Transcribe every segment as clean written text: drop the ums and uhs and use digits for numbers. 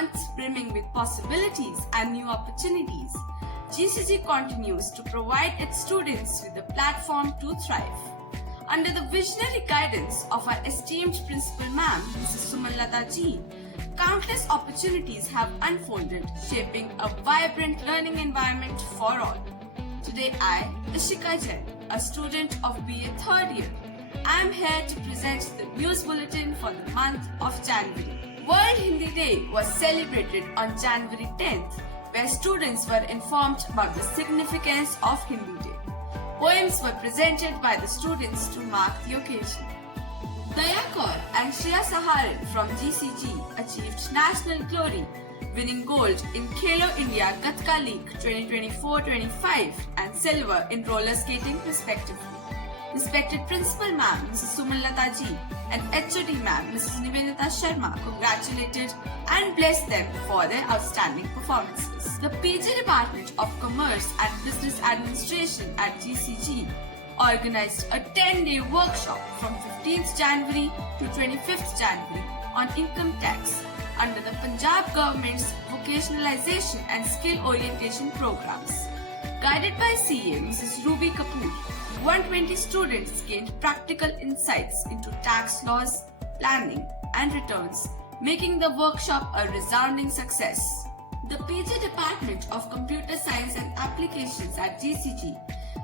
month brimming with possibilities and new opportunities, GCG continues to provide its students with a platform to thrive. Under the visionary guidance of our esteemed Principal Ma'am, Mrs. Sumanlata Ji, countless opportunities have unfolded, shaping a vibrant learning environment for all. Today I, Ishika Jain, a student of BA 3rd year, I am here to present the news bulletin for the month of January. World Hindi Day was celebrated on January 10th, where students were informed about the significance of Hindi Day. Poems were presented by the students to mark the occasion. Daya Kaur and Shreya Saharan from GCG achieved national glory, winning gold in Khelo India Gatka League 2024-25 and silver in roller skating respectively. Respected Principal Ma'am Mrs. Sumanlata Ji and HOD Ma'am Mrs. Nivedita Sharma congratulated and blessed them for their outstanding performances. The PG Department of Commerce and Business Administration at GCG organized a 10-day workshop from 15th January to 25th January on income tax under the Punjab government's vocationalization and skill orientation programs. Guided by CA Mrs. Ruby Kapoor, 120 students gained practical insights into tax laws, planning and returns, making the workshop a resounding success. The PG Department of Computer Science and Applications at GCG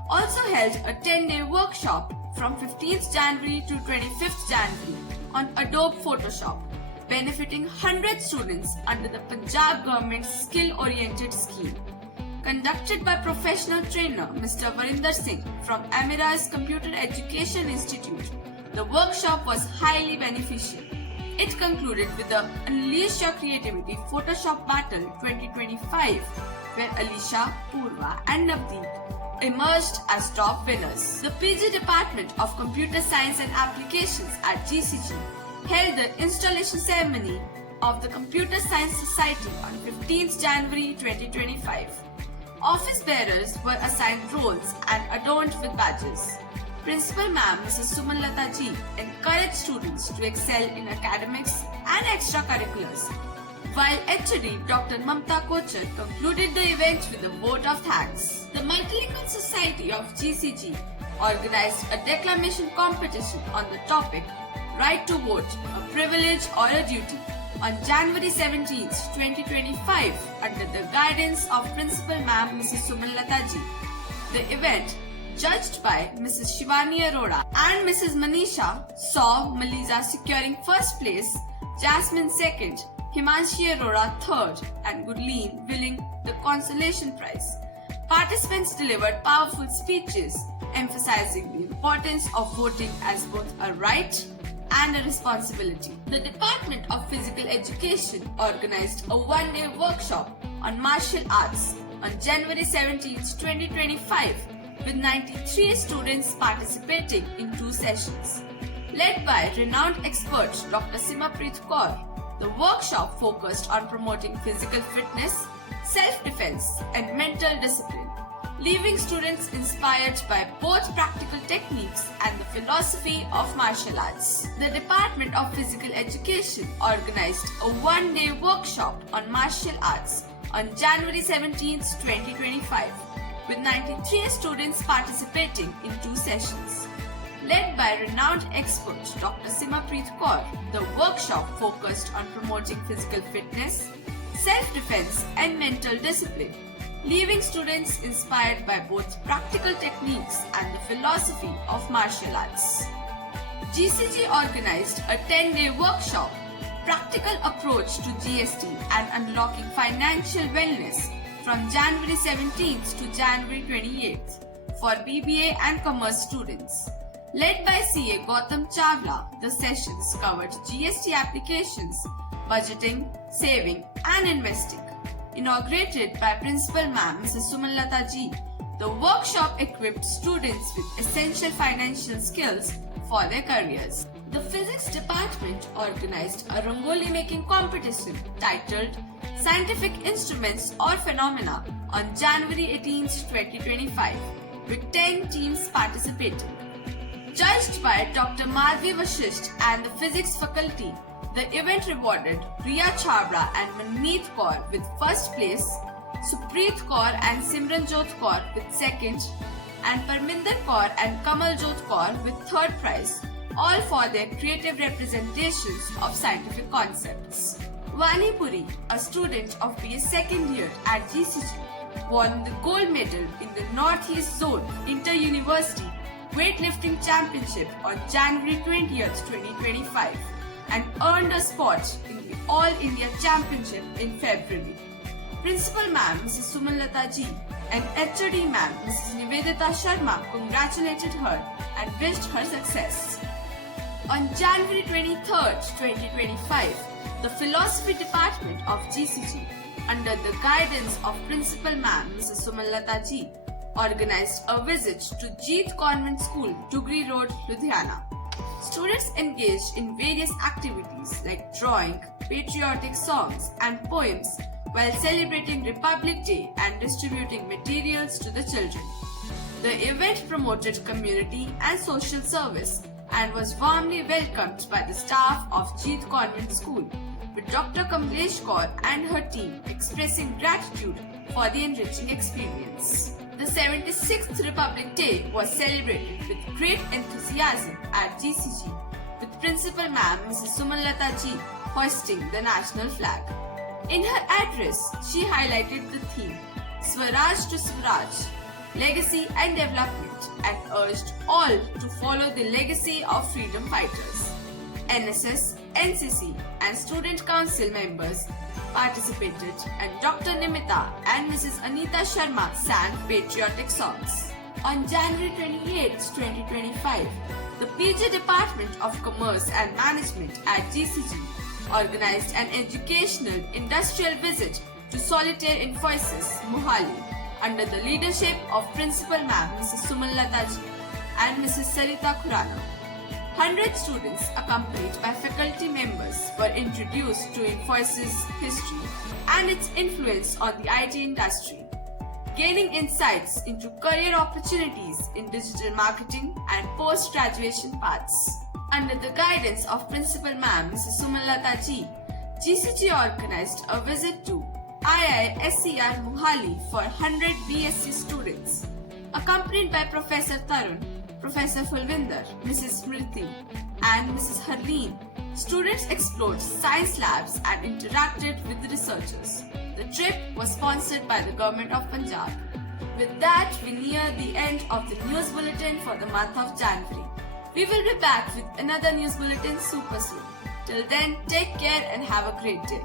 also held a 10-day workshop from 15th January to 25th January on Adobe Photoshop, benefiting 100 students under the Punjab government's skill-oriented scheme. Conducted by professional trainer Mr. Varinder Singh from Amira's Computer Education Institute, the workshop was highly beneficial. It concluded with the Unleash Your Creativity Photoshop Battle 2025, where Alisha, Purva and Navdeep emerged as top winners. The PG Department of Computer Science and Applications at GCG held the installation ceremony of the Computer Science Society on 15th January 2025. Office bearers were assigned roles and adorned with badges. Principal Ma'am Mrs. Sumanlata Ji encouraged students to excel in academics and extracurriculars, while HOD Dr. Mamta Kochar concluded the event with a vote of thanks. The Multilingual Society of GCG organized a declamation competition on the topic Right to Vote, a Privilege or a Duty on January 17, 2025 under the guidance of Principal Ma'am Mrs. Sumanlata Ji. The event, judged by Mrs. Shivani Arora and Mrs. Manisha, saw Maliza securing first place, Jasmine second, Himanshi Arora third and Gurleen winning the consolation prize. Participants delivered powerful speeches emphasizing the importance of voting as both a right and a responsibility. The Department of Physical Education organized a one-day workshop on martial arts on January 17, 2025 with 93 students participating in 2 sessions. Led by renowned expert Dr. Simapreet Kaur, the workshop focused on promoting physical fitness, self-defense and mental discipline, leaving students inspired by both practical techniques and the philosophy of martial arts. The Department of Physical Education organized a one-day workshop on martial arts on January 17, 2025 with 93 students participating in 2 sessions. Led by renowned expert Dr. Simapreet Kaur, the workshop focused on promoting physical fitness, self-defense and mental discipline, leaving students inspired by both practical techniques and the philosophy of martial arts. GCG organized a 10-day workshop, Practical Approach to GST and Unlocking Financial Wellness from January 17th to January 28th for BBA and Commerce students. Led by CA Gautam Chawla, the sessions covered GST applications, budgeting, saving and investing. Inaugurated by Principal Ma'am Mrs. Sumanlata Ji, the workshop equipped students with essential financial skills for their careers. The Physics Department organized a Rangoli making competition titled Scientific Instruments or Phenomena on January 18, 2025 with 10 teams participating. Judged by Dr. Marvi Vashisht and the Physics faculty, The event rewarded Priya Chhabra and Manmeet Kaur with first place, Supreet Kaur and Simranjot Kaur with second, and Parminder Kaur and Kamaljot Kaur with third prize, all for their creative representations of scientific concepts. Vani Puri, a student of BA second year at GCG, won the gold medal in the Northeast Zone Inter-University Weightlifting Championship on January 20th, 2025 and earned a spot in the All India Championship in February. Principal Ma'am Mrs. Sumanlata Ji and HOD Ma'am Mrs. Nivedita Sharma congratulated her and wished her success. On January 23rd, 2025, the Philosophy Department of GCG, under the guidance of Principal Ma'am Mrs. Sumanlata Ji, organized a visit to Jeet Convent School, Dugri Road, Ludhiana. Students engaged in various activities like drawing, patriotic songs and poems while celebrating Republic Day and distributing materials to the children. The event promoted community and social service and was warmly welcomed by the staff of Jeet Convent School, with Dr. Kamlesh Kaur and her team expressing gratitude for the enriching experience. The 76th Republic Day was celebrated with great enthusiasm at GCG, with Principal Ma'am Mrs. Sumanlata Ji hoisting the national flag. In her address, she highlighted the theme Swaraj to Swaraj, Legacy and Development, and urged all to follow the legacy of freedom fighters. NSS, NCC, and Student Council members participated, and Dr. Nimita and Mrs. Anita Sharma sang patriotic songs. On January 28, 2025, the PG Department of Commerce and Management at GCG organized an educational industrial visit to Solitaire Infosys, Mohali, under the leadership of Principal Ma'am Mrs. Sumanlata Ji and Mrs. Sarita Khurana. 100 students accompanied by faculty members were introduced to Infosys history and its influence on the IT industry, gaining insights into career opportunities in digital marketing and post-graduation paths. Under the guidance of Principal Ma'am Mrs. Sumanlata Ji, GCG organized a visit to IISER Mohali for 100 BSc students, accompanied by Professor Tarun, Professor Fulvinder, Mrs. Smriti, and Mrs. Harleen. Students explored science labs and interacted with the researchers. The trip was sponsored by the Government of Punjab. With that, we near the end of the news bulletin for the month of January. We will be back with another news bulletin super soon. Till then, take care and have a great day.